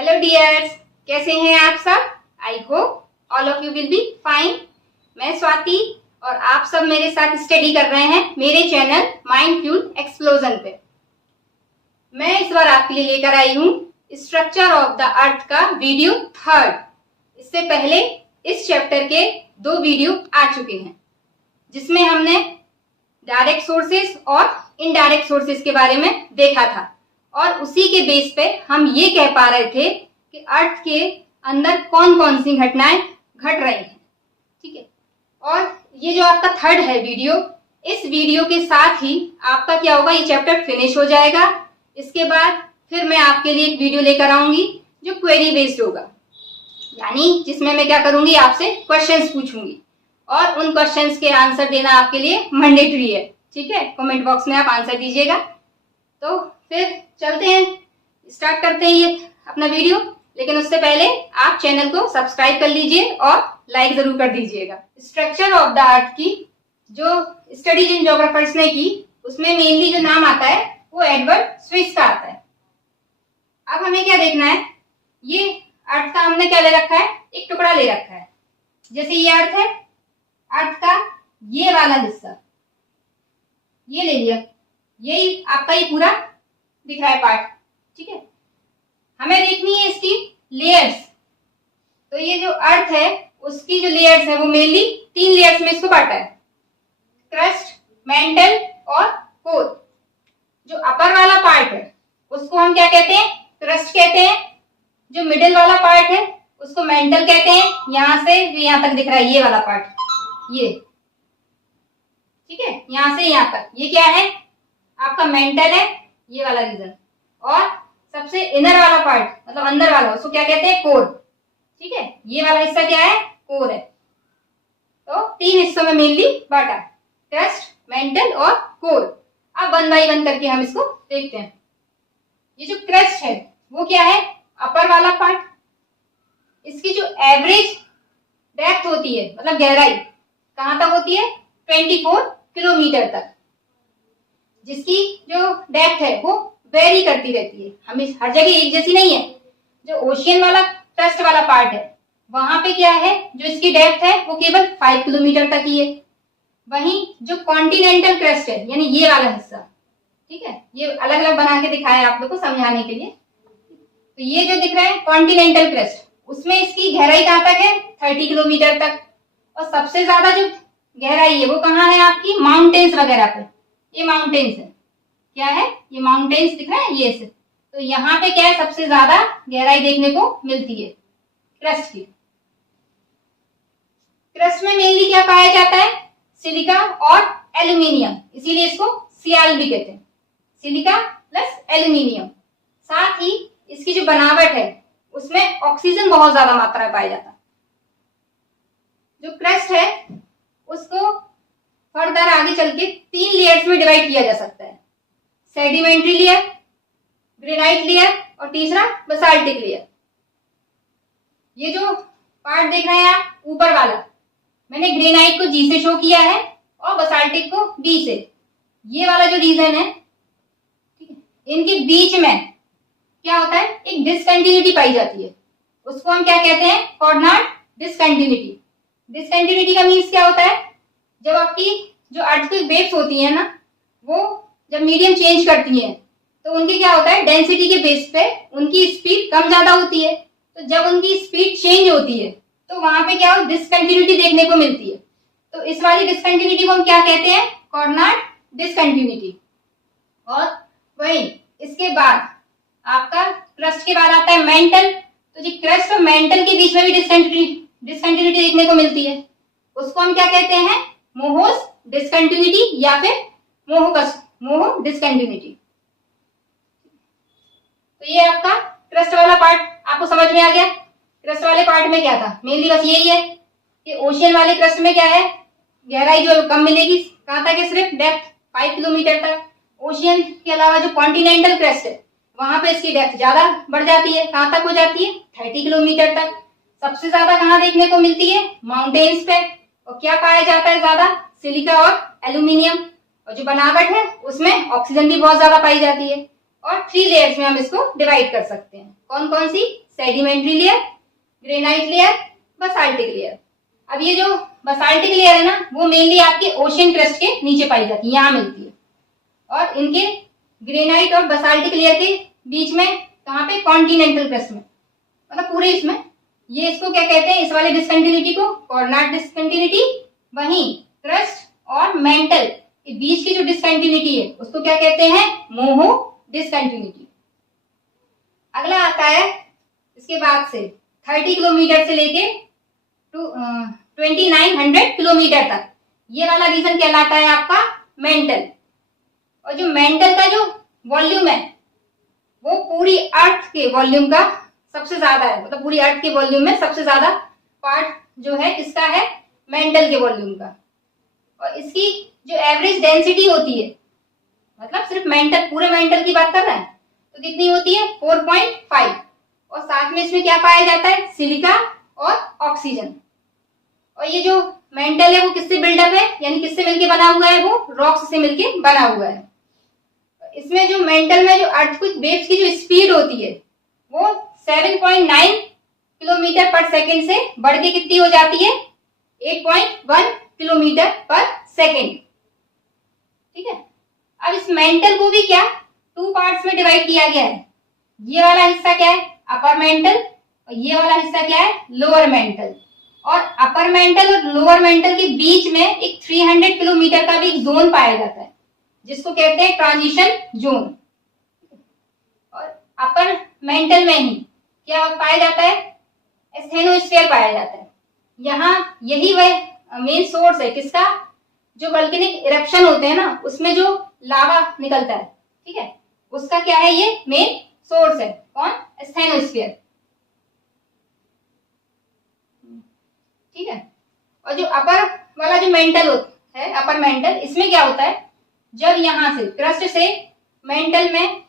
Hello dears, कैसे हैं आप सब? I hope all of you will be fine. मैं स्वाति और आप सब मेरे साथ स्टडी कर रहे हैं मेरे चैनल माइंड फ्यूल एक्सप्लोजन पे। मैं इस बार आपके लिए लेकर आई हूँ स्ट्रक्चर ऑफ द अर्थ का वीडियो 3rd। इससे पहले इस चैप्टर के 2 वीडियो आ चुके हैं जिसमें हमने डायरेक्ट सोर्सेस और इनडायरेक्ट सोर्सेस के बारे में देखा था और उसी के बेस पे हम ये कह पा रहे थे कि अर्थ के अंदर कौन कौन सी घटनाएं घट रही हैं। ठीक है, और ये जो आपका 3rd है वीडियो, इस वीडियो के साथ ही आपका क्या होगा, ये चैप्टर फिनिश हो जाएगा। इसके बाद फिर मैं आपके लिए एक वीडियो लेकर आऊंगी जो क्वेरी बेस्ड होगा, यानी जिसमें मैं क्या करूंगी, आपसे क्वेश्चंस पूछूंगी और उन क्वेश्चंस के आंसर देना आपके लिए मैंडेटरी है। ठीक है, कमेंट बॉक्स में आप आंसर दीजिएगा। तो फिर चलते हैं, स्टार्ट करते हैं ये अपना वीडियो। लेकिन उससे पहले आप चैनल को सब्सक्राइब कर लीजिए और लाइक जरूर कर दीजिएगा। स्ट्रक्चर ऑफ द अर्थ की जो स्टडी जिन ज्योग्राफर्स ने की, उसमें मेनली जो नाम आता है वो एडवर्ड स्विस का आता है। अब हमें क्या देखना है, ये अर्थ का हमने क्या ले रखा है, एक टुकड़ा ले रखा है। जैसे ये अर्थ है, अर्थ का ये वाला हिस्सा ये ले लिया, यही आपका ये पूरा दिख रहा है पार्ट। ठीक है, हमें देखनी है इसकी लेयर्स। तो ये जो अर्थ है उसकी जो लेयर्स है वो मेनली 3 लेयर्स में इसको बांटा है, क्रस्ट, मेंटल और कोर। जो अपर वाला पार्ट है उसको हम क्या कहते हैं, क्रस्ट कहते हैं। जो मिडिल वाला पार्ट है उसको मेंटल कहते हैं। यहां से यहां तक दिख रहा है ये वाला पार्ट, ये ठीक है, यहां से यहां तक ये क्या है, आपका मेंटल है, ये वाला रीजन। और सबसे इनर वाला पार्ट मतलब अंदर वाला, उसको क्या कहते हैं, कोर। ठीक है, ये वाला हिस्सा क्या है, कोर है। तो 3 हिस्सों में मेनली बांटा, क्रस्ट, मेंटल और कोर। अब 1 बाय 1 करके हम इसको देखते हैं। ये जो क्रस्ट है वो क्या है, अपर वाला पार्ट। इसकी जो एवरेज डेप्थ होती है मतलब गहराई कहां तक होती है, 24 किलोमीटर तक। जिसकी जो डेप्थ है वो वेरी करती रहती है, हमें हर जगह एक जैसी नहीं है। जो ओशियन वाला क्रस्ट वाला पार्ट है वहां पे क्या है, जो इसकी डेप्थ है वो केवल 5 किलोमीटर तक ही है। वहीं जो कॉन्टिनेंटल क्रस्ट है यानी ये वाला हिस्सा, ठीक है, ये अलग अलग बना के दिखाया है आप लोग को समझाने के लिए। तो ये जो दिख रहा है कॉन्टिनेंटल क्रस्ट, उसमें इसकी गहराई कहां तक है, 30 किलोमीटर तक। और सबसे ज्यादा जो गहराई है वो कहाँ है आपकी, माउंटेन्स वगैरह पे। ये माउंटेन्स है, क्या है, ये माउंटेन्स दिख रहा है ये से। तो यहाँ पे क्या है, सबसे ज्यादा गहराई देखने को मिलती है क्रस्ट की। क्रस्ट में मेनली क्या पाया जाता है, सिलिका और एल्यूमिनियम, इसीलिए इसको सियाल भी कहते हैं, सिलिका प्लस एल्यूमिनियम। साथ ही इसकी जो बनावट है उसमें ऑक्सीजन बहुत ज्यादा मात्रा में पाया जाता है। जो क्रस्ट है उसको फर्दर आगे चल के 3 लेयर्स में डिवाइड किया जा सकता है, सेडिमेंट्री लेयर, ग्रेनाइट लेयर और तीसरा बसाल्टिक लेयर। ये जो पार्ट देख रहे हैं आप ऊपर वाला, मैंने ग्रेनाइट को G से शो किया है और बसाल्टिक को B से। ये वाला जो रीजन है, ठीक है, इनके बीच में क्या होता है, एक डिसकंटिन्यूटी पाई जाती है। उसको हम क्या कहते हैं, कोऑर्डिनेट डिसकंटिन्यूटी। डिसकंटिन्यूटी का मीन्स क्या होता है, जब आपकी जो अर्थक्वेक वेव्स होती है ना, वो जब मीडियम चेंज करती हैं तो उनके क्या होता है, डेंसिटी के बेस पे उनकी स्पीड कम ज्यादा होती है। तो जब उनकी स्पीड चेंज होती है तो वहां पे क्या हो, डिसकंटिन्यूटी देखने को मिलती है। तो इस वाली डिसकंटिन्यूटी को हम क्या कहते हैं, कोऑर्डिनेट डिसकंटिन्यूटी। और वही इसके बाद आपका क्रस्ट के बाद आता है मेंटल। तो जो क्रस्ट और मेंटल के बीच में भी डिसकंटिन्यूटी देखने को मिलती है, उसको हम क्या कहते हैं, मोहोस डिसकंटिन्यूटी या फिर मोहो डिसकंटिन्यूटी। तो ये आपका क्रस्ट वाला पार्ट आपको समझ में आ गया। क्रस्ट वाले पार्ट में क्या था, मेनली बस यही है कि ओशियन वाले क्रस्ट में क्या है, गहराई जो है कम मिलेगी, कहां तक है, सिर्फ डेप्थ 5 किलोमीटर तक। ओशियन के अलावा जो कॉन्टिनेंटल क्रस्ट है वहां पे इसकी डेप्थ ज्यादा बढ़ जाती है, कहां तक हो जाती है, 30 किलोमीटर तक। सबसे ज्यादा कहां देखने को मिलती है, माउंटेन्स पे। और क्या पाया जाता है ज्यादा, सिलिका और एल्यूमिनियम। और जो बनावट है उसमें ऑक्सीजन भी बहुत ज्यादा पाई जाती है। और 3 लेयर्स में हम इसको डिवाइड कर सकते हैं, कौन कौन सी, sedimentary layer, granite layer, basaltic layer. अब ये जो बसाल्टिक लेयर है ना, वो मेनली आपके ओशियन क्रस्ट के नीचे पाई जाती है, यहाँ मिलती है। और इनके ग्रेनाइट और बसाल्टिक लेयर के बीच में कहाँ पे, कॉन्टिनेंटल क्रस्ट में, मतलब पूरे इसमें। ये इसको क्या कहते हैं, इस वाले डिस्कंटिन्यूटी को कोऑर्डिनेट डिस्कंटिन्यूटी। वहीं क्रस्ट और मेंटल के बीच की जो डिस्कंटिन्यूटी है उसको क्या कहते हैं, मोहो डिस्कंटिन्यूटी। अगला आता है इसके बाद से 30 किलोमीटर से लेके 2900 किलोमीटर तक, ये वाला रीजन कहलाता है आपका मेंटल। और जो मेंटल का जो वॉल्यूम है वो पूरी अर्थ के वॉल्यूम का सबसे ज्यादा है, मतलब पूरी अर्थ के वॉल्यूम में सबसे ज्यादा पार्ट जो है किसका है, मेंटल के वॉल्यूम का। और इसकी जो एवरेज डेंसिटी होती है, मतलब सिर्फ मेंटल, पूरे मेंटल की बात कर रहे हैं, तो कितनी होती है, 4.5। और साथ में इसमें क्या पाया जाता है, सिलिका और ऑक्सीजन। और ये जो मेंटल है वो किससे बिल्डअप है, यानी किससे मिलके बना हुआ है, वो रॉक्स से मिलके बना हुआ है। इसमें जो मेंटल में जो अर्थक्वेक वेव्स की जो स्पीड होती है वो 7.9 किलोमीटर पर सेकेंड से बढ़ के कितनी हो जाती है, 8.1 किलोमीटर पर सेकेंड। ठीक है। अब इस मेंटल को भी क्या 2 पार्ट्स में डिवाइड किया गया है। ये वाला हिस्सा क्या है, अपर मेंटल, और ये वाला हिस्सा क्या है, लोअर मेंटल। और अपर मेंटल और लोअर मेंटल के बीच में एक 300 किलोमीटर का भी एक जोन पाया जाता है जिसको कहते हैं ट्रांजिशन जोन। और अपर मेंटल में ही क्या पाया जाता है, एस्थेनोस्फीयर पाया जाता है। यहाँ यही वह मेन सोर्स है किसका, जो वोल्केनिक इरप्शन होते हैं ना, उसमें जो लावा निकलता है, ठीक है, उसका क्या है, ये मेन सोर्स है। कौन, एस्थेनोस्फीयर। ठीक है। और जो अपर वाला जो मेंटल है, अपर मेंटल, इसमें क्या होता है, जब यहां से क्रस्ट से मेंटल में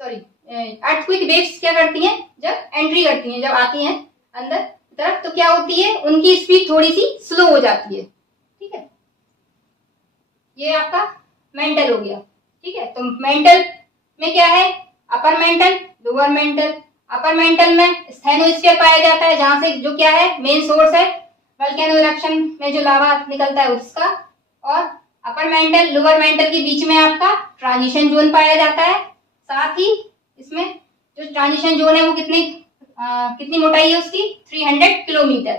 अर्थक्वेक वेव्स क्या करती हैं, जब एंट्री करती हैं, जब आती हैं अंदर तरफ, तो क्या होती है, उनकी स्पीड थोड़ी सी स्लो हो जाती है। ठीक है, ये आपका मेंटल हो गया। ठीक है, तो मेंटल में क्या है, upper mantle, lower mental. Upper mantle में एस्थेनोस्फीयर पाया जाता है, जहां से जो क्या है, मेन सोर्स है वोल्केनो इरप्शन में जो लावा निकलता है उसका। और अपर मेंटल लोअर मेंटल के बीच में आपका ट्रांजिशन जोन पाया जाता है। साथ ही इसमें जो ट्रांजिशन जोन है वो कितनी मोटाई है उसकी, 300 किलोमीटर।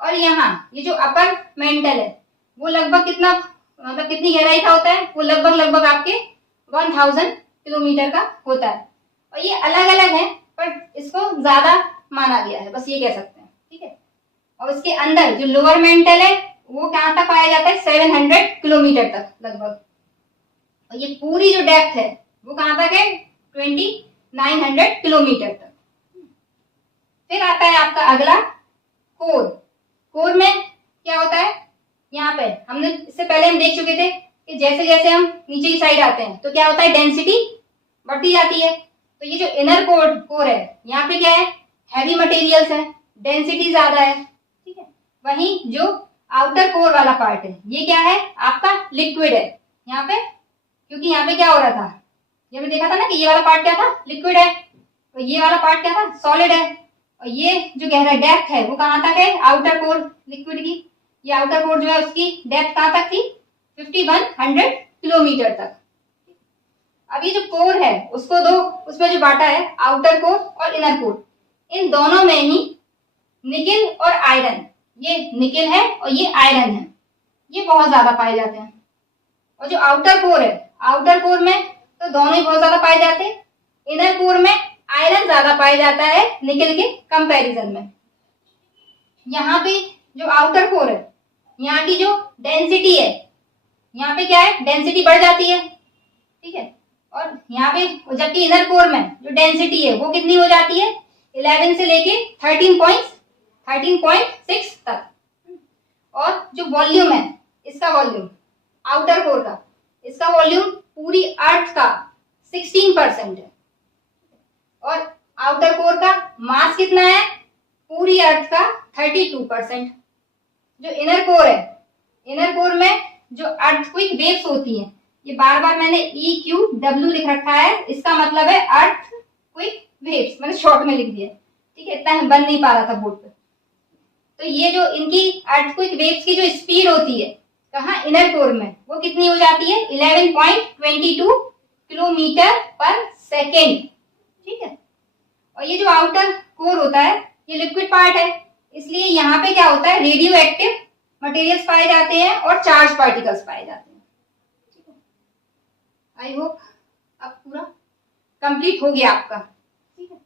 और यहाँ ये जो अपर मेंटल है वो लगभग कितना, मतलब कितनी गहराई का होता है, वो लगभग आपके 1000 किलोमीटर का होता है। और ये अलग अलग है पर इसको ज्यादा माना गया है, बस ये कह सकते हैं। ठीक है। और इसके अंदर जो लोअर मेंटल है वो कहां तक पाया जाता है, 700 किलोमीटर तक लगभग। और ये पूरी जो डेप्थ है वो कहां तक है, 2900 किलोमीटर तक। फिर आता है आपका अगला कोर। कोर में क्या होता है, यहाँ पे हमने इससे पहले हम देख चुके थे कि जैसे जैसे हम नीचे की साइड आते हैं तो क्या होता है, डेंसिटी बढ़ती जाती है। तो ये जो इनर कोर है, यहाँ पे क्या है, हैवी मटेरियल्स है, डेंसिटी ज्यादा है। ठीक है। वहीं जो आउटर कोर वाला पार्ट है ये क्या है, आपका लिक्विड है यहाँ पे, क्योंकि यहाँ पे क्या हो रहा था, ये हमने देखा था ना कि ये वाला पार्ट क्या था, लिक्विड है, और ये वाला पार्ट क्या था, सॉलिड है। और ये जो गहरा डेप्थ है वो कहाँ तक है, आउटर कोर लिक्विड की, ये आउटर कोर जो है उसकी डेप्थ कहाँ तक थी, 5100 किलोमीटर तक। अब ये जो कोर है उसको उसमें जो बांटा है, आउटर कोर और इनर कोर, इन दोनों में ही निकेल और आयरन, ये निकेल है और ये आयरन है, ये बहुत ज्यादा पाए जाते हैं। और जो आउटर कोर है, आउटर कोर में तो दोनों ही बहुत ज्यादा पाए जाते हैं, इनर कोर में आयरन ज्यादा पाया जाता है निकेल के कंपैरिजन में। यहाँ पे जो आउटर कोर है, यहाँ की जो डेंसिटी है, यहाँ पे क्या है, डेंसिटी बढ़ जाती है। ठीक है। और यहाँ पे जबकि इनर कोर में जो डेंसिटी है वो कितनी हो जाती है, 11 से लेके 13.6 तक। और जो वॉल्यूम है, इसका वॉल्यूम आउटर कोर का, इसका वॉल्यूम पूरी अर्थ का 16% है। और आउटर कोर का मास कितना है, पूरी अर्थ का 32%। जो इनर कोर है, इनर कोर में जो अर्थक्वेक वेव्स होती हैं, ये बार बार मैंने EQW लिख रखा है, इसका मतलब है अर्थक्वेक वेव। वेव्स, मैंने शॉर्ट में लिख दिया, ठीक है, इतना बन नहीं पा रहा था बोर्ड पे। तो ये जो इनकी अर्थक्वेक वेव्स की जो स्पीड होती है कहाँ, इनर कोर में, वो कितनी हो जाती है 11.22 किलोमीटर पर सेकेंड, ठीक है। और ये जो आउटर कोर होता है ये लिक्विड पार्ट है, इसलिए यहाँ पे क्या होता है, रेडियो एक्टिव मटेरियल्स पाए जाते हैं और चार्ज पार्टिकल्स पाए जाते हैं, ठीक है। आई होप अब पूरा कंप्लीट हो गया आपका, ठीक है।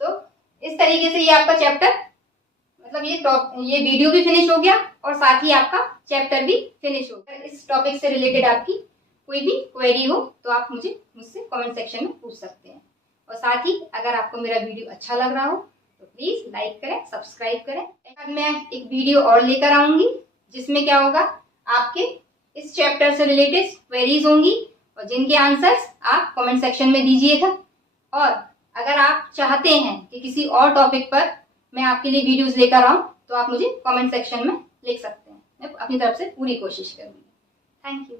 तो इस तरीके से ये आपका चैप्टर, मतलब ये वीडियो भी फिनिश हो गया और साथ ही आपका चैप्टर भी फिनिश हो गया। इस टॉपिक से रिलेटेड आपकी कोई भी क्वेरी हो तो आप मुझसे कमेंट सेक्शन में पूछ सकते हैं। और साथ ही अगर आपको मेरा वीडियो अच्छा लग रहा हो तो प्लीज लाइक करें, सब्सक्राइब करें। मैं एक वीडियो और लेकर आऊंगी जिसमें क्या होगा, आपके इस चैप्टर से रिलेटेड क्वेरीज होंगी और जिनके आंसर्स आप कमेंट सेक्शन में दीजिएगा। और अगर आप चाहते हैं कि किसी और टॉपिक पर मैं आपके लिए वीडियोस लेकर आऊं तो आप मुझे कमेंट सेक्शन में लिख सकते हैं, मैं अपनी तरफ से पूरी कोशिश करूंगी। Thank you.